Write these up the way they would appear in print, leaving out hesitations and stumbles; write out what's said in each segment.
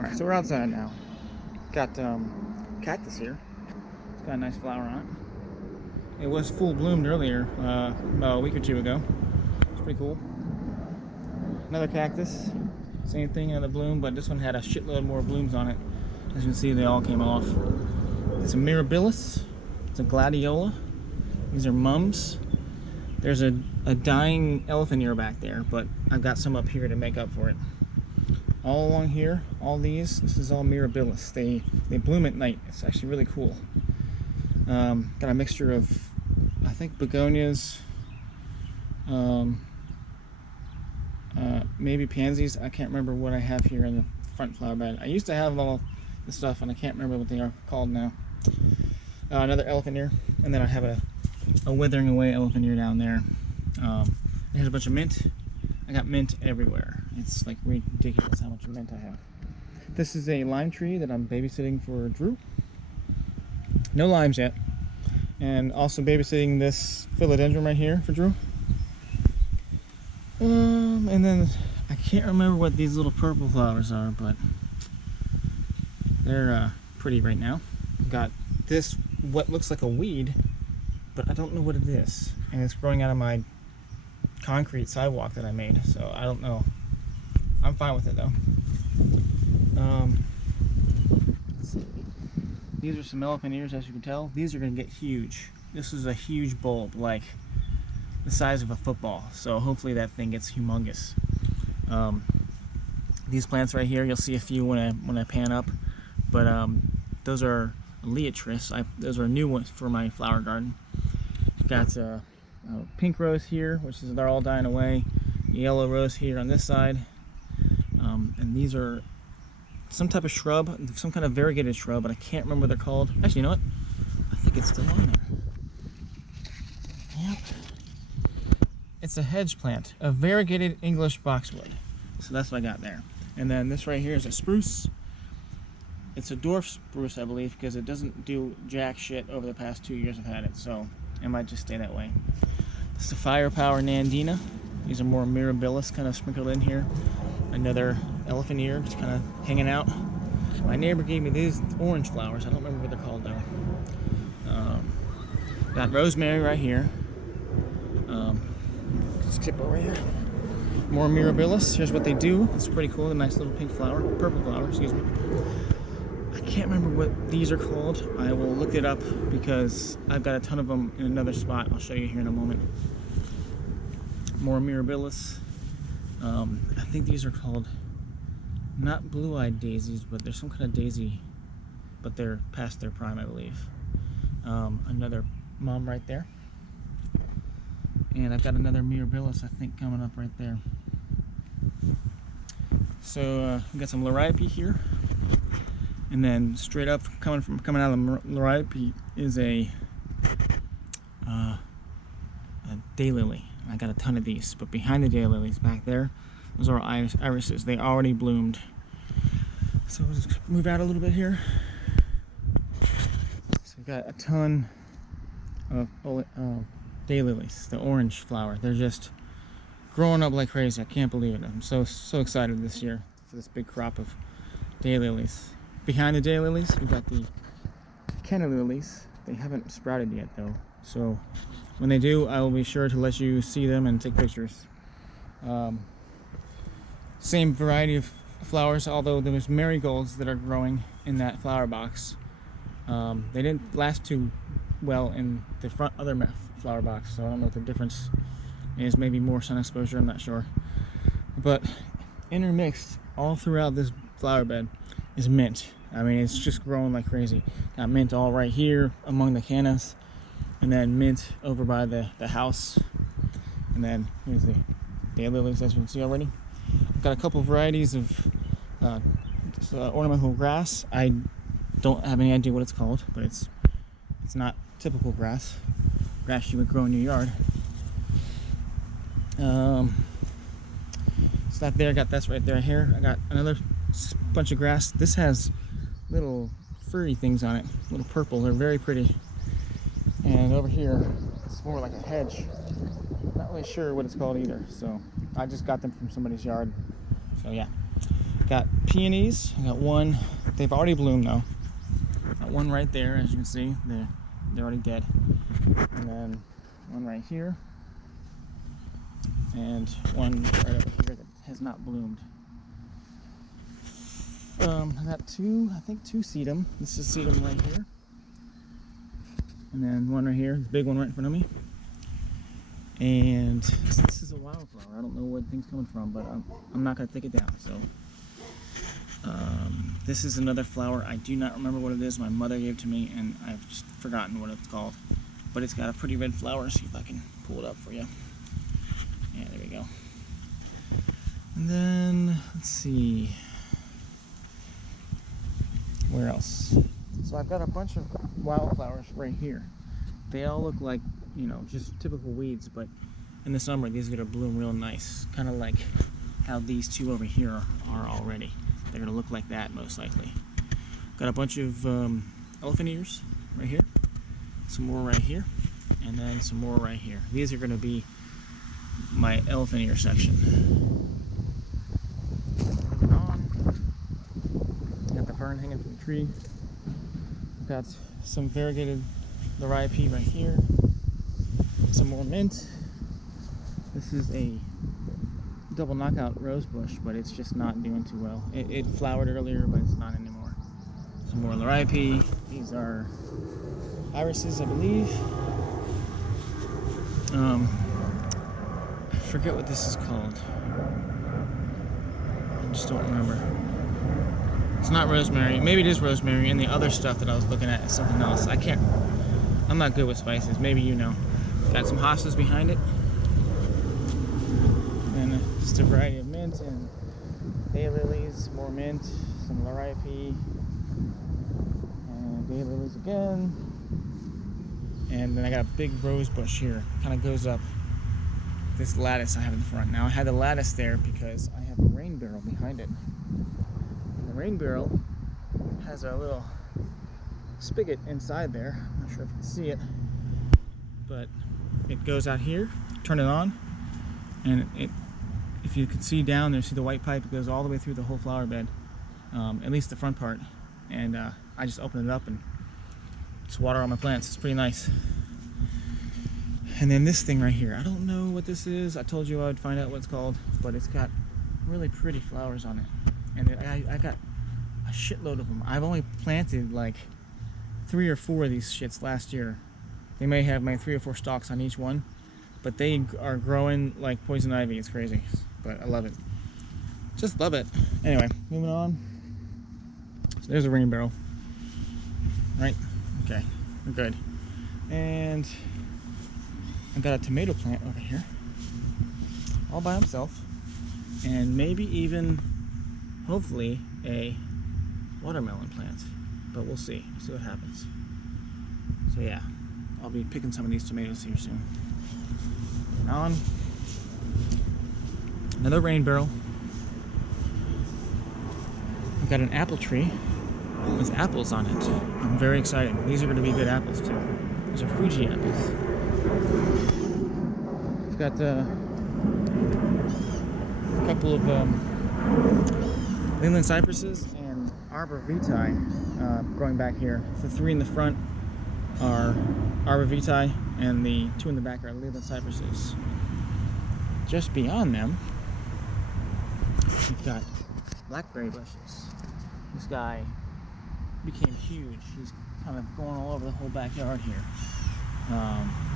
Alright, so we're outside now. Got cactus here. It's got a nice flower on it. It was full bloomed earlier, about a week or two ago. It's pretty cool. Another cactus. Same thing, another bloom, but this one had a shitload more blooms on it. As you can see, they all came off. It's a mirabilis. It's a gladiola. These are mums. There's a dying elephant ear back there, but I've got some up here to make up for it. All along here, all these, this is all mirabilis. They bloom at night. It's actually really cool. Got a mixture of, I think, begonias, maybe pansies. I can't remember what I have here in the front flower bed. I used to have all this stuff, and I can't remember what they are called now. Another elephant ear, and then I have a withering away elephant ear down there. It has a bunch of mint. I got mint everywhere. It's like ridiculous how much mint I have. This is a lime tree that I'm babysitting for Drew. No limes yet. And also babysitting this philodendron right here for Drew. And then I can't remember what these little purple flowers are, but they're pretty right now. Got this, what looks like a weed, but I don't know what it is. And it's growing out of my concrete sidewalk that I made, so I don't know. I'm fine with it though. Let's see. These are some elephant ears, as you can tell. These are going to get huge. This is a huge bulb, like the size of a football, so hopefully that thing gets humongous. These plants right here, you'll see a few when I pan up, but those are Leotris. Those are new ones for my flower garden. Got pink rose here, which is, they're all dying away. Yellow rose here on this side, and these are some type of shrub, some kind of variegated shrub, but I can't remember what they're called. Actually, you know what? I think it's still on there. Yep. It's a hedge plant, a variegated English boxwood. So that's what I got there. And then this right here is a spruce. It's a dwarf spruce, I believe, because it doesn't do jack shit over the past 2 years I've had it, so it might just stay that way. This is a firepower nandina. These are more mirabilis kind of sprinkled in here. Another elephant ear just kind of hanging out. My neighbor gave me these orange flowers. I don't remember what they're called though. Got rosemary right here. Skip over here. More mirabilis. Here's what they do. It's pretty cool. A nice little pink flower, purple flower, excuse me. I can't remember what these are called. I will look it up because I've got a ton of them in another spot. I'll show you here in a moment. More mirabilis. I think these are called, not blue-eyed daisies, but there's some kind of daisy, but they're past their prime, I believe. Another mom right there. And I've got another mirabilis, I think, coming up right there. So we've got some liriope here. And then straight up, coming out of the liriope is a daylily. I got a ton of these, but behind the daylilies back there, those are irises. They already bloomed. So we'll just move out a little bit here. So we've got a ton of daylilies, the orange flower. They're just growing up like crazy. I can't believe it. I'm so excited this year for this big crop of daylilies. Behind the daylilies, we've got the canna lilies. They haven't sprouted yet though, so when they do, I will be sure to let you see them and take pictures. Same variety of flowers, although there's marigolds that are growing in that flower box. They didn't last too well in the front other flower box, so I don't know what the difference is. Maybe more sun exposure, I'm not sure. But intermixed all throughout this flower bed is mint. I mean, it's just growing like crazy. Got mint all right here among the cannas, and then mint over by the house, and then here's the daylilies, as you can see already. I've got a couple varieties of ornamental grass. I don't have any idea what it's called, but it's not typical grass you would grow in your yard. It's not there. I got that's right there here. I got another bunch of grass. This has little furry things on it, little purple. They're very pretty. And over here, it's more like a hedge. Not really sure what it's called either, so I just got them from somebody's yard. So yeah, Got peonies. I got one. They've already bloomed though. Got one right there, as you can see. They're already dead. And then one right here. And one right over here that has not bloomed. I got two sedum. This is sedum right here. And then one right here, the big one right in front of me. And this is a wildflower. I don't know where the thing's coming from, but I'm not going to take it down. So this is another flower. I do not remember what it is. My mother gave it to me, and I've just forgotten what it's called. But it's got a pretty red flower. See if I can pull it up for you. Yeah, there we go. And then, let's see. Where else? So I've got a bunch of wildflowers right here. They all look like, you know, just typical weeds, but in the summer these are going to bloom real nice. Kind of like how these two over here are already. They're going to look like that most likely. Got a bunch of elephant ears right here. Some more right here. And then some more right here. These are going to be my elephant ear section. Got the fern hanging from the tree. Got some variegated liriope right here. Some more mint. This is a double knockout rose bush, but it's just not doing too well. It flowered earlier, but it's not anymore. Some more liriope. These are irises, I believe. I forget what this is called. I just don't remember. It's not rosemary. Maybe it is rosemary, and the other stuff that I was looking at is something else. I'm not good with spices. Maybe you know. Got some hostas behind it. And just a variety of mint and daylilies, more mint, some liriope, and daylilies again. And then I got a big rose bush here. Kind of goes up this lattice I have in the front. Now I had the lattice there because I have a rain barrel behind it. And the rain barrel has a little spigot inside there. I'm not sure if you can see it, but it goes out here, turn it on, and if you can see down there, see the white pipe, it goes all the way through the whole flower bed, at least the front part. And I just open it up and just water all my plants. It's pretty nice. And then this thing right here, I don't know what this is. I told you I would find out what it's called, but it's got really pretty flowers on it. And I got a shitload of them. I've only planted like 3 or 4 of these shits last year. They may have my 3 or 4 stalks on each one, but they are growing like poison ivy. It's crazy, but I love it. Just love it. Anyway, moving on. So there's a rain barrel. Right? Okay, we're good. And I've got a tomato plant over here, all by himself, and maybe even, hopefully, a watermelon plant. But we'll see. See what happens. So yeah, I'll be picking some of these tomatoes here soon. On. Another rain barrel. I've got an apple tree with apples on it. I'm very excited. These are going to be good apples too. These are Fuji apples. I've got a couple of Leyland cypresses and arbor vitae growing back here. The 3 in the front are arbor vitae, and the 2 in the back are Leyland cypresses. Just beyond them, we've got blackberry bushes. This guy became huge. He's kind of going all over the whole backyard here.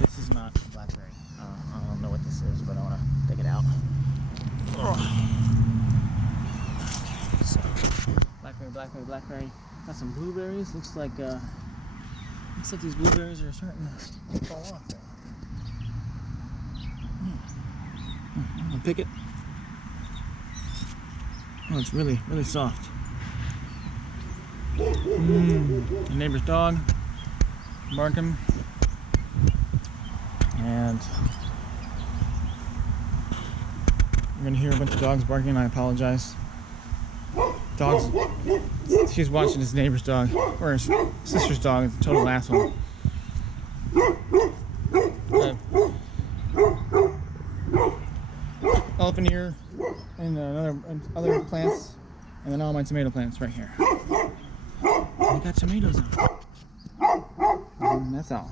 This is not a blackberry. I don't know what this is, but I want to take it out. Okay, so blackberry. Got some blueberries. Looks like these blueberries are starting to fall off there. I'm gonna pick it. Oh, it's really, really soft. The neighbor's dog barking, and you're gonna hear a bunch of dogs barking. I apologize. Dogs. She's watching his neighbor's dog, or his sister's dog. It's a total asshole. Elephant ear and other plants And then all my tomato plants right here. I got tomatoes out. And that's all.